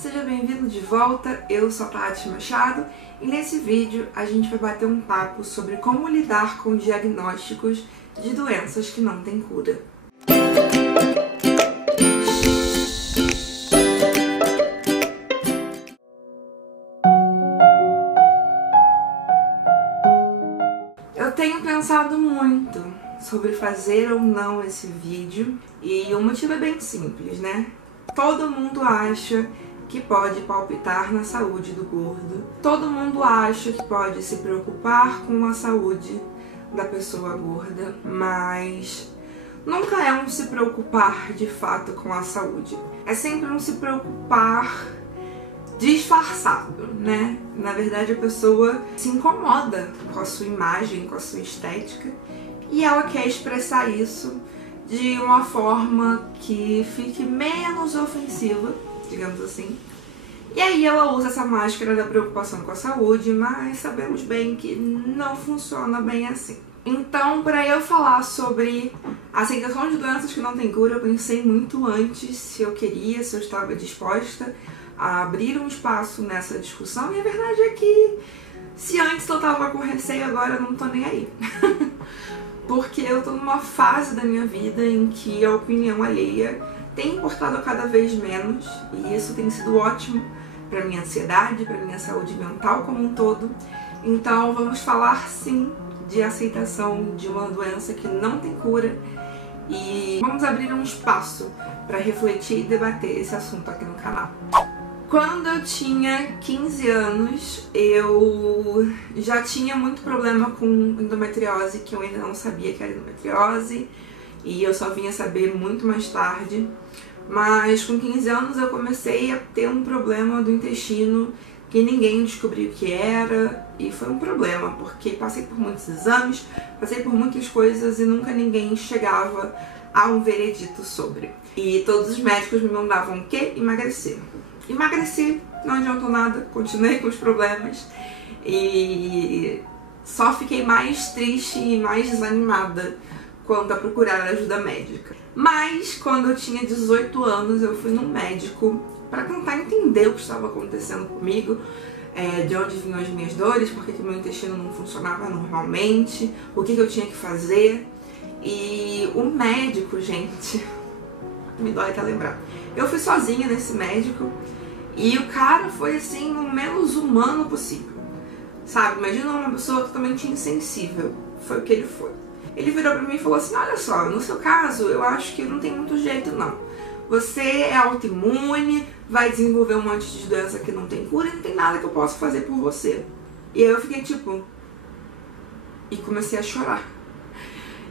Seja bem-vindo de volta, eu sou a Tati Machado e nesse vídeo a gente vai bater um papo sobre como lidar com diagnósticos de doenças que não têm cura. Eu tenho pensado muito sobre fazer ou não esse vídeo e o motivo é bem simples, né? Todo mundo acha que pode palpitar na saúde do gordo. Todo mundo acha que pode se preocupar com a saúde da pessoa gorda, mas nunca é um se preocupar de fato com a saúde. É sempre um se preocupar disfarçado, né? Na verdade, a pessoa se incomoda com a sua imagem, com a sua estética, e ela quer expressar isso de uma forma que fique menos ofensiva, digamos assim. E aí ela usa essa máscara da preocupação com a saúde, mas sabemos bem que não funciona bem assim. Então, para eu falar sobre a aceitação de doenças que não tem cura, eu pensei muito antes se eu queria, se eu estava disposta a abrir um espaço nessa discussão, e a verdade é que se antes eu tava com receio, agora eu não tô nem aí. Porque eu tô numa fase da minha vida em que a opinião alheia tem importado cada vez menos, e isso tem sido ótimo para minha ansiedade, para minha saúde mental como um todo. Então vamos falar sim de aceitação de uma doença que não tem cura e vamos abrir um espaço para refletir e debater esse assunto aqui no canal. Quando eu tinha 15 anos, eu já tinha muito problema com endometriose, que eu ainda não sabia que era endometriose, e eu só vinha saber muito mais tarde. Mas com 15 anos eu comecei a ter um problema do intestino que ninguém descobriu o que era, e foi um problema, porque passei por muitos exames, passei por muitas coisas e nunca ninguém chegava a um veredito sobre. E todos os médicos me mandavam o quê? Emagrecer. Emagreci, não adiantou nada, continuei com os problemas e só fiquei mais triste e mais desanimada quanto a procurar ajuda médica. Mas quando eu tinha 18 anos eu fui num médico para tentar entender o que estava acontecendo comigo, de onde vinham as minhas dores, por que meu intestino não funcionava normalmente, o que eu tinha que fazer. E o médico, gente, me dói até lembrar, eu fui sozinha nesse médico. E o cara foi assim, o menos humano possível, sabe? Imagina uma pessoa totalmente insensível, foi o que ele foi. Ele virou pra mim e falou assim, olha só, no seu caso, eu acho que não tem muito jeito não. Você é autoimune, vai desenvolver um monte de doença que não tem cura e não tem nada que eu possa fazer por você. E aí eu fiquei tipo... E comecei a chorar.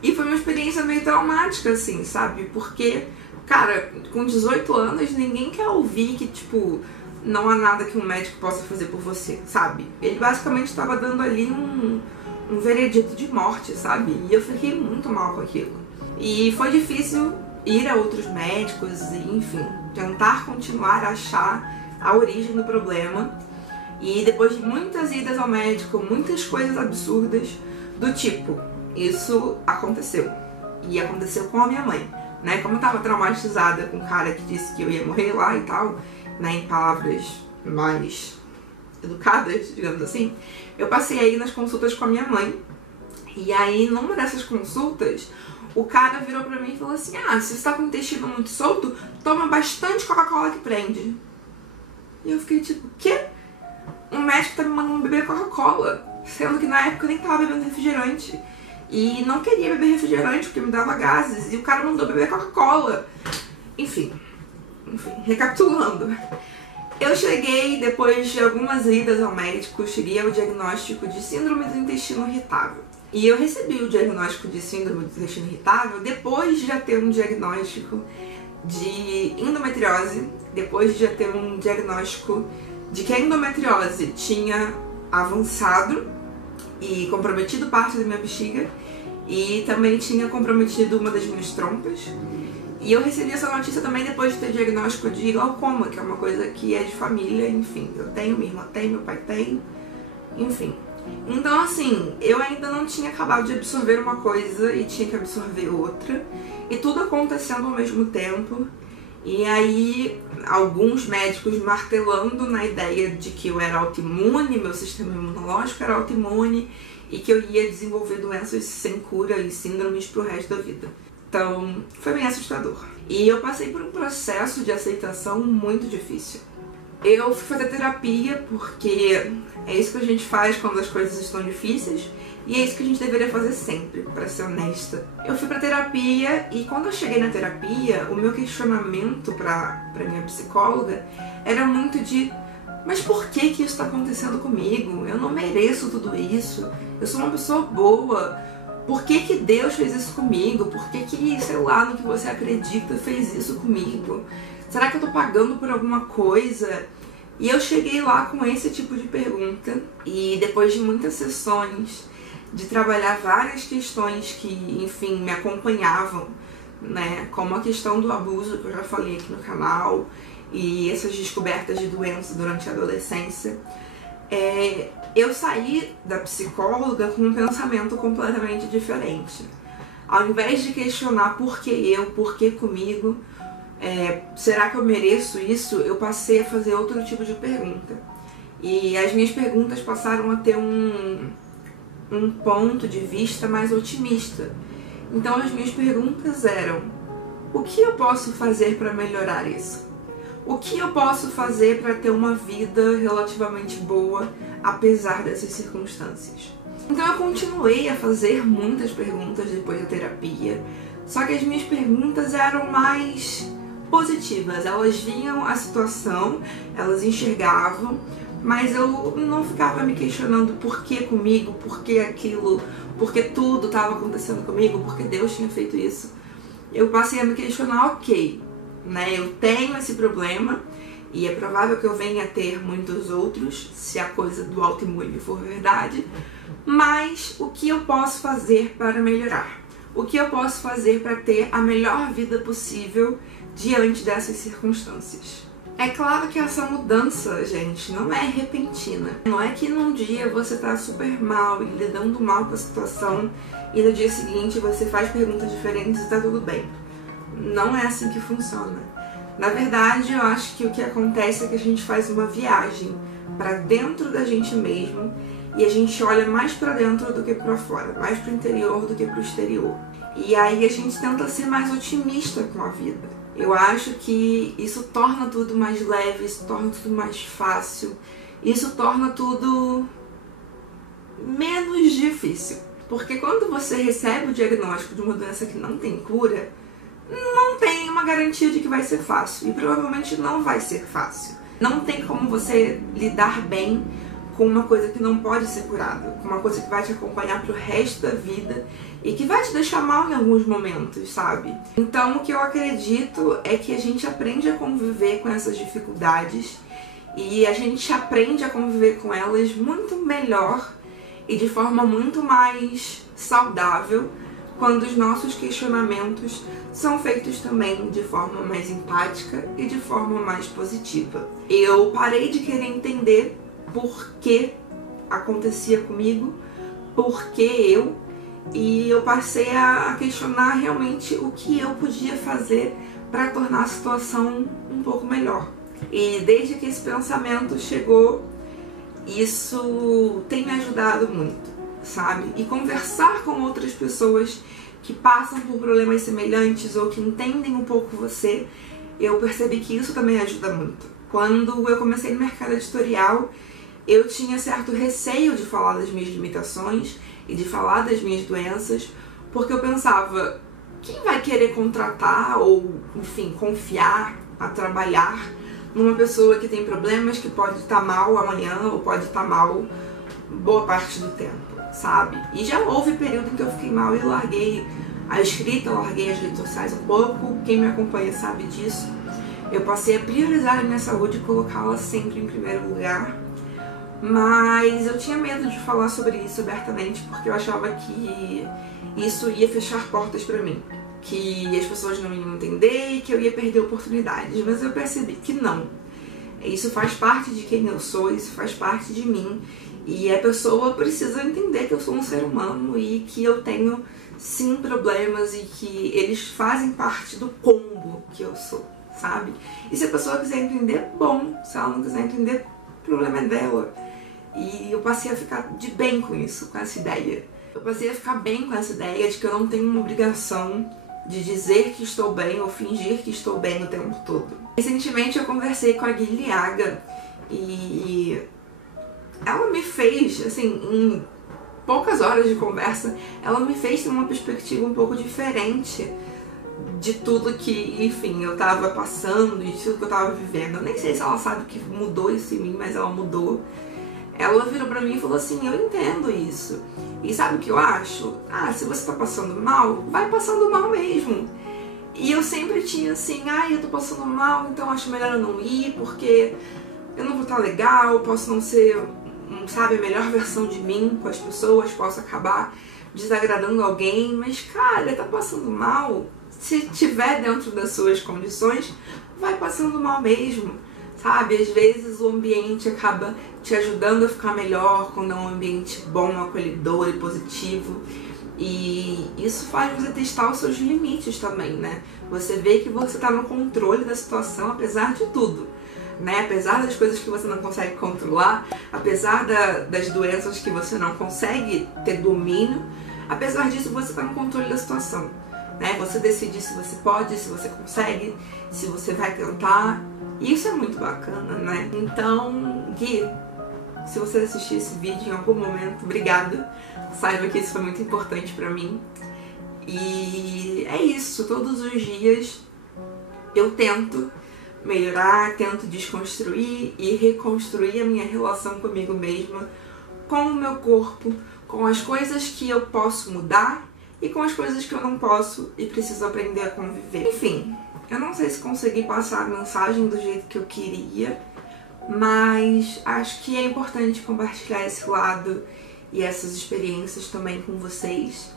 E foi uma experiência meio traumática, assim, sabe? Porque... Cara, com 18 anos, ninguém quer ouvir que, tipo, não há nada que um médico possa fazer por você, sabe? Ele basicamente estava dando ali um veredito de morte, sabe? E eu fiquei muito mal com aquilo. E foi difícil ir a outros médicos e, enfim, tentar continuar a achar a origem do problema. E depois de muitas idas ao médico, muitas coisas absurdas do tipo, isso aconteceu. E aconteceu com a minha mãe. Né? Como eu tava traumatizada com o cara que disse que eu ia morrer lá e tal, né, em palavras mais educadas, digamos assim, eu passei aí nas consultas com a minha mãe. E aí, numa dessas consultas, o cara virou pra mim e falou assim, se você tá com o intestino muito solto, toma bastante Coca-Cola que prende. E eu fiquei tipo, quê? Um médico tá me mandando beber Coca-Cola, sendo que na época eu nem tava bebendo refrigerante. E não queria beber refrigerante porque me dava gases. E o cara mandou beber Coca-Cola. Enfim, recapitulando. Eu cheguei, depois de algumas idas ao médico, cheguei ao diagnóstico de síndrome do intestino irritável. E eu recebi o diagnóstico de síndrome do intestino irritável depois de já ter um diagnóstico de endometriose, depois de já ter um diagnóstico de que a endometriose tinha avançado e comprometido parte da minha bexiga e também tinha comprometido uma das minhas trompas. E eu recebi essa notícia também depois de ter diagnóstico de glaucoma, que é uma coisa que é de família, enfim. Eu tenho, minha irmã tem, meu pai tem, enfim. Então assim, eu ainda não tinha acabado de absorver uma coisa e tinha que absorver outra. E tudo acontecendo ao mesmo tempo. E aí, alguns médicos martelando na ideia de que eu era autoimune, meu sistema imunológico era autoimune e que eu ia desenvolver doenças sem cura e síndromes pro resto da vida. Então, foi bem assustador. E eu passei por um processo de aceitação muito difícil. Eu fui fazer terapia porque é isso que a gente faz quando as coisas estão difíceis e é isso que a gente deveria fazer sempre, pra ser honesta. Eu fui pra terapia e quando eu cheguei na terapia, o meu questionamento pra minha psicóloga era muito de: mas por que que isso tá acontecendo comigo? Eu não mereço tudo isso, eu sou uma pessoa boa, por que que Deus fez isso comigo? Por que que, sei lá, no que você acredita fez isso comigo? Será que eu tô pagando por alguma coisa? E eu cheguei lá com esse tipo de pergunta e depois de muitas sessões, de trabalhar várias questões que, enfim, me acompanhavam, né? Como a questão do abuso, que eu já falei aqui no canal, e essas descobertas de doença durante a adolescência, eu saí da psicóloga com um pensamento completamente diferente. Ao invés de questionar por que eu, por que comigo, será que eu mereço isso, eu passei a fazer outro tipo de pergunta. E as minhas perguntas passaram a ter um ponto de vista mais otimista. Então as minhas perguntas eram: o que eu posso fazer para melhorar isso? O que eu posso fazer para ter uma vida relativamente boa, apesar dessas circunstâncias? Então eu continuei a fazer muitas perguntas depois da terapia, só que as minhas perguntas eram mais positivas. Elas viam a situação, elas enxergavam, mas eu não ficava me questionando por que comigo, por que aquilo, por que tudo estava acontecendo comigo, por que Deus tinha feito isso. Eu passei a me questionar: ok, né, eu tenho esse problema e é provável que eu venha a ter muitos outros, se a coisa do autoimune for verdade, mas o que eu posso fazer para melhorar? O que eu posso fazer para ter a melhor vida possível diante dessas circunstâncias? É claro que essa mudança, gente, não é repentina. Não é que num dia você tá super mal e lidando mal com a situação e no dia seguinte você faz perguntas diferentes e tá tudo bem. Não é assim que funciona. Na verdade, eu acho que o que acontece é que a gente faz uma viagem para dentro da gente mesmo e a gente olha mais para dentro do que para fora, mais para o interior do que para o exterior. E aí a gente tenta ser mais otimista com a vida. Eu acho que isso torna tudo mais leve, isso torna tudo mais fácil, isso torna tudo menos difícil. Porque quando você recebe o diagnóstico de uma doença que não tem cura, não tem uma garantia de que vai ser fácil. E provavelmente não vai ser fácil. Não tem como você lidar bem com uma coisa que não pode ser curada, com uma coisa que vai te acompanhar pro resto da vida e que vai te deixar mal em alguns momentos, sabe? Então o que eu acredito é que a gente aprende a conviver com essas dificuldades e a gente aprende a conviver com elas muito melhor e de forma muito mais saudável quando os nossos questionamentos são feitos também de forma mais empática e de forma mais positiva. Eu parei de querer entender por que acontecia comigo, por que eu, e eu passei a questionar realmente o que eu podia fazer para tornar a situação um pouco melhor. E desde que esse pensamento chegou, isso tem me ajudado muito, sabe? E conversar com outras pessoas que passam por problemas semelhantes ou que entendem um pouco você, eu percebi que isso também ajuda muito. Quando eu comecei no mercado editorial, eu tinha certo receio de falar das minhas limitações e de falar das minhas doenças, porque eu pensava: quem vai querer contratar ou, enfim, confiar a trabalhar numa pessoa que tem problemas, que pode estar mal amanhã ou pode estar mal boa parte do tempo, sabe? E já houve período em que eu fiquei mal e larguei a escrita, eu larguei as redes sociais um pouco, quem me acompanha sabe disso. Eu passei a priorizar a minha saúde e colocá-la sempre em primeiro lugar. Mas eu tinha medo de falar sobre isso abertamente porque eu achava que isso ia fechar portas pra mim, que as pessoas não iam entender e que eu ia perder oportunidades. Mas eu percebi que não. Isso faz parte de quem eu sou, isso faz parte de mim. E a pessoa precisa entender que eu sou um ser humano e que eu tenho sim problemas e que eles fazem parte do combo que eu sou. sabe? E se a pessoa quiser entender, bom. Se ela não quiser entender, o problema é dela. E eu passei a ficar de bem com isso, com essa ideia. Eu passei a ficar bem com essa ideia de que eu não tenho uma obrigação de dizer que estou bem ou fingir que estou bem o tempo todo. Recentemente eu conversei com a Guilherme e ela me fez, assim, em poucas horas de conversa, ela me fez ter uma perspectiva um pouco diferente de tudo que, enfim, eu tava passando, de tudo que eu tava vivendo. Eu nem sei se ela sabe que mudou isso em mim, mas ela mudou. Ela virou pra mim e falou assim, eu entendo isso. E sabe o que eu acho? Ah, se você tá passando mal, vai passando mal mesmo. E eu sempre tinha assim, eu tô passando mal, então acho melhor eu não ir, porque eu não vou estar legal, posso não ser, sabe, a melhor versão de mim com as pessoas, posso acabar desagradando alguém, mas cara, tá passando mal, se tiver dentro das suas condições, vai passando mal mesmo, sabe? Às vezes o ambiente acaba te ajudando a ficar melhor quando é um ambiente bom, acolhedor e positivo. E isso faz você testar os seus limites também, né? Você vê que você tá no controle da situação, apesar de tudo, né? Apesar das coisas que você não consegue controlar, apesar das doenças que você não consegue ter domínio, apesar disso você tá no controle da situação, né? Você decide se você pode, se você consegue, se você vai tentar. E isso é muito bacana, né? Então, Gui, se você assistir esse vídeo em algum momento, obrigada. Saiba que isso foi muito importante pra mim. E é isso, todos os dias eu tento melhorar, tento desconstruir e reconstruir a minha relação comigo mesma, com o meu corpo, com as coisas que eu posso mudar e com as coisas que eu não posso e preciso aprender a conviver. Enfim, eu não sei se consegui passar a mensagem do jeito que eu queria, mas acho que é importante compartilhar esse lado e essas experiências também com vocês.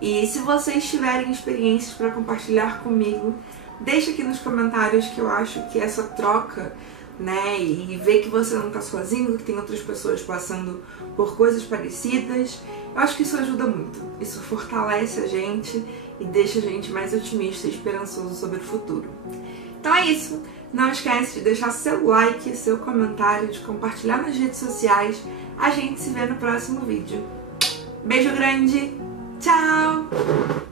E se vocês tiverem experiências para compartilhar comigo, deixa aqui nos comentários, que eu acho que essa troca, né, e ver que você não tá sozinho, que tem outras pessoas passando por coisas parecidas, eu acho que isso ajuda muito. Isso fortalece a gente e deixa a gente mais otimista e esperançoso sobre o futuro. Então é isso. Não esquece de deixar seu like, seu comentário, de compartilhar nas redes sociais. A gente se vê no próximo vídeo. Beijo grande, tchau!